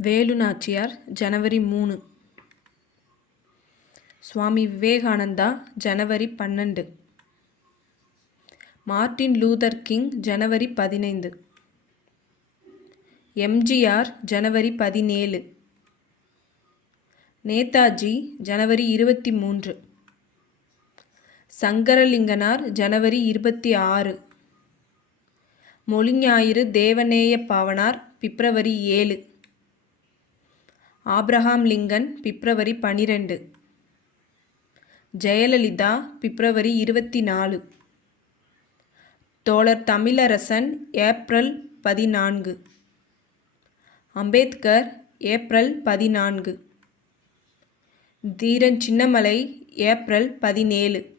வேலு நாச்சியார் ஜனவரி மூணு. சுவாமி விவேகானந்தா ஜனவரி பன்னெண்டு. Martin Luther king ஜனவரி பதினைந்து. எம்ஜிஆர் ஜனவரி பதினேழு. நேதாஜி ஜனவரி இருபத்தி மூன்று. சங்கரலிங்கனார் ஜனவரி இருபத்தி ஆறு. மொழிஞாயிறு தேவநேய பாவனார் பிப்ரவரி ஏழு. ஆப்ரஹாம் லிங்கன் பிப்ரவரி பனிரெண்டு. ஜெயலலிதா பிப்ரவரி இருபத்தி நாலு தோழர் தமிழரசன் ஏப்ரல் பதினான்கு. அம்பேத்கர் ஏப்ரல் பதினான்கு. தீரன் சின்னமலை ஏப்ரல் பதினேழு.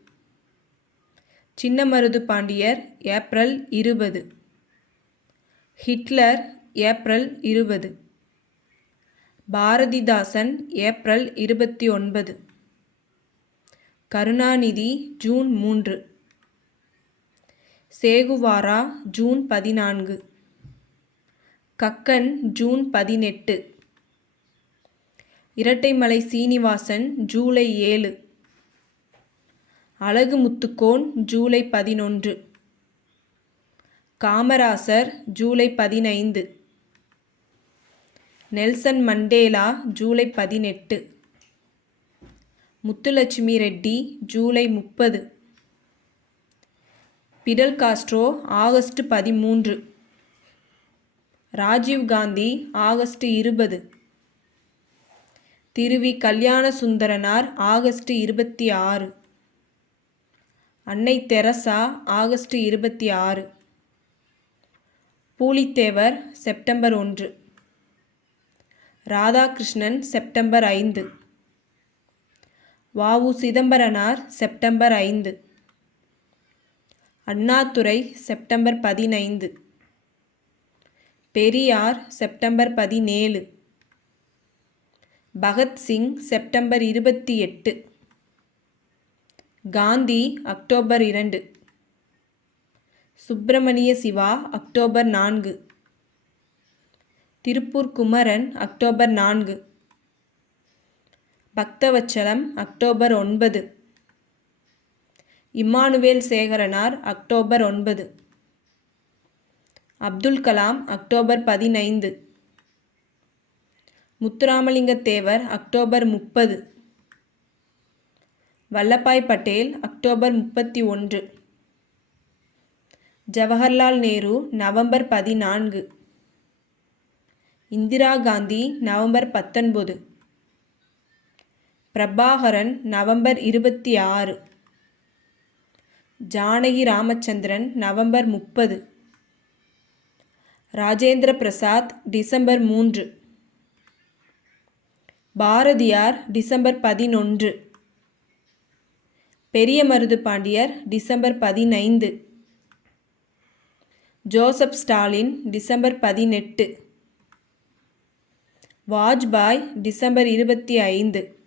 சின்னமருது பாண்டியர் ஏப்ரல் இருபது. ஹிட்லர் ஏப்ரல் இருபது. பாரதிதாசன் ஏப்ரல் இருபத்தி ஒன்பது. கருணாநிதி ஜூன் மூன்று. சேகுவாரா ஜூன் பதினான்கு. கக்கன் ஜூன் பதினெட்டு. இரட்டைமலை சீனிவாசன் ஜூலை ஏழு. அழகு முத்துக்கோன் ஜூலை பதினொன்று. காமராசர் ஜூலை பதினைந்து. நெல்சன் மண்டேலா ஜூலை பதினெட்டு. முத்துலட்சுமி ரெட்டி ஜூலை முப்பது. பிடல் காஸ்ட்ரோ ஆகஸ்ட் பதிமூன்று. ராஜீவ் காந்தி ஆகஸ்ட் இருபது. திருவி கல்யாண சுந்தரனார் ஆகஸ்ட் இருபத்தி ஆறு. அன்னை தெரசா ஆகஸ்ட் இருபத்தி ஆறு. பூலித்தேவர் செப்டம்பர் ஒன்று. ராதாகிருஷ்ணன் செப்டம்பர் ஐந்து. வாவு சிதம்பரனார் செப்டம்பர் ஐந்து. அண்ணாதுரை செப்டம்பர் பதினைந்து. பெரியார் செப்டம்பர் பதினேழு. பகத்சிங் செப்டம்பர் இருபத்தி எட்டு. காந்தி அக்டோபர் இரண்டு. சுப்பிரமணிய சிவா அக்டோபர் நான்கு. திருப்பூர் குமரன் அக்டோபர் நான்கு. பக்தவச்சலம் அக்டோபர் ஒன்பது. இம்மானுவேல் சேகரனார் அக்டோபர் ஒன்பது. அப்துல் கலாம் அக்டோபர் பதினைந்து. முத்துராமலிங்க தேவர் அக்டோபர் முப்பது. வல்லபாய் பட்டேல் அக்டோபர் முப்பத்தி ஒன்று. ஜவஹர்லால் நேரு நவம்பர் பதினான்கு. இந்திரா காந்தி நவம்பர் பத்தொன்பது. பிரபாகரன் நவம்பர் இருபத்தி ஆறு ஜானகி ராமச்சந்திரன் நவம்பர் முப்பது. ராஜேந்திர பிரசாத் டிசம்பர் மூன்று. பாரதியார் டிசம்பர் பதினொன்று. பெரிய மருது பாண்டியர் டிசம்பர் பதினைந்து. ஜோசப் ஸ்டாலின் டிசம்பர் பதினெட்டு. வாஜ்பாய் டிசம்பர் இருபத்தி ஐந்து.